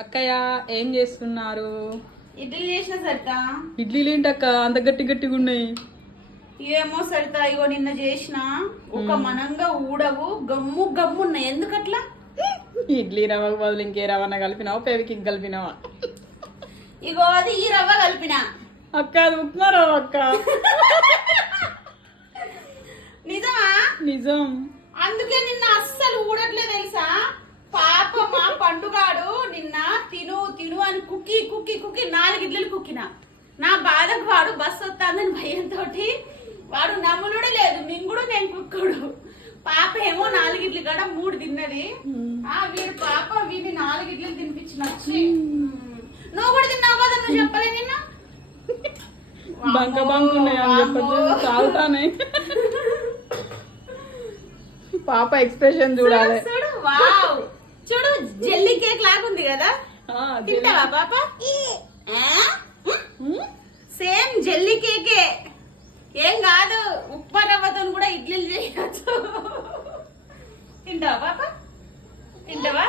అక్కయ్య ఏం చేస్తున్నారు? ఇడ్లీ చేసిన సరిత. ఇడ్లీలు ఏంటక్క అంత గట్టి గట్టిగా ఉన్నాయి? ఏమో సరిత, ఇగో నిన్న చేసిన ఒక మనంగా ఊడవు, గమ్ము గమ్ము ఉన్నాయి. ఎందుకట్లా? ఇడ్లీ రవ్వకు బదులు ఇంకే రవ్వన కలిపినావా, పేవికి కలిపినావా? ఇగో అది ఈ రవ్వ కలిపిన. అక్క అది ఉప్మా రవ్వ అక్క. నిజమా? నిజం. అందుకే నిన్న అస్సలు ఊడట్లేదు తెలుసా. పాప మా పండుగాడు నిన్న తిను తిను అని కుక్కి కుక్కి కుక్కి 4 ఇడ్లీలు కుక్కిన. నా బాధకు వాడు బస్సు వస్తాందని భయంతో వాడు నమ్మునుడే లేదు, మింగుడు నేను కుక్కుడు. పాప ఏమో 4 ఇడ్లీ కాడ 3 తిన్నది. వీడు పాప వీడిని 4 ఇడ్లీలు తినిపించిన. నువ్వు కూడా తిన్నావు కదా, నువ్వు చెప్పలే నిన్న. బంక బంక ఉన్నాయి అని చెప్పట్లేదు, చాలుతానే. పాప ఎక్స్ప్రెషన్ చూడాలి. వావ్, చూడు జెల్లీ కేక్ లాగుంది కదా. తింటావా పాప? సేమ్ జెల్లీ కేకే, ఏం కాదు. ఉప్మా రవ్వతో కూడా ఇడ్లీలు చేయవచ్చు. తింటావా పాప? తింటావా?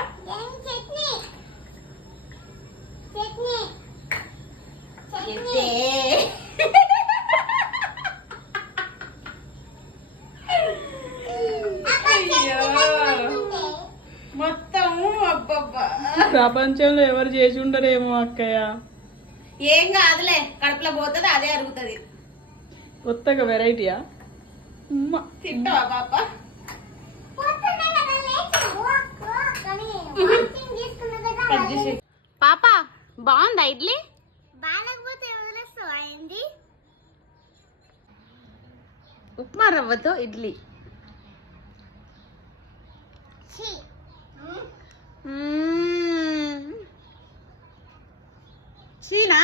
మొత్తం అబ్బబ్బా, ప్రపంచంలో ఎవరు చేసి ఉండరేమో అక్కయ్య. ఏం కాదులే, కడుపులో పోతుంది అదే అరుగుతుంది. కొత్తగా వెరైటీయా? తింటావా పాప? పాప బాగుందా ఇడ్లీ? ఉప్మా రవ్వతో ఇడ్లీ. చీనా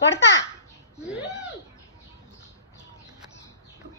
కొడతా.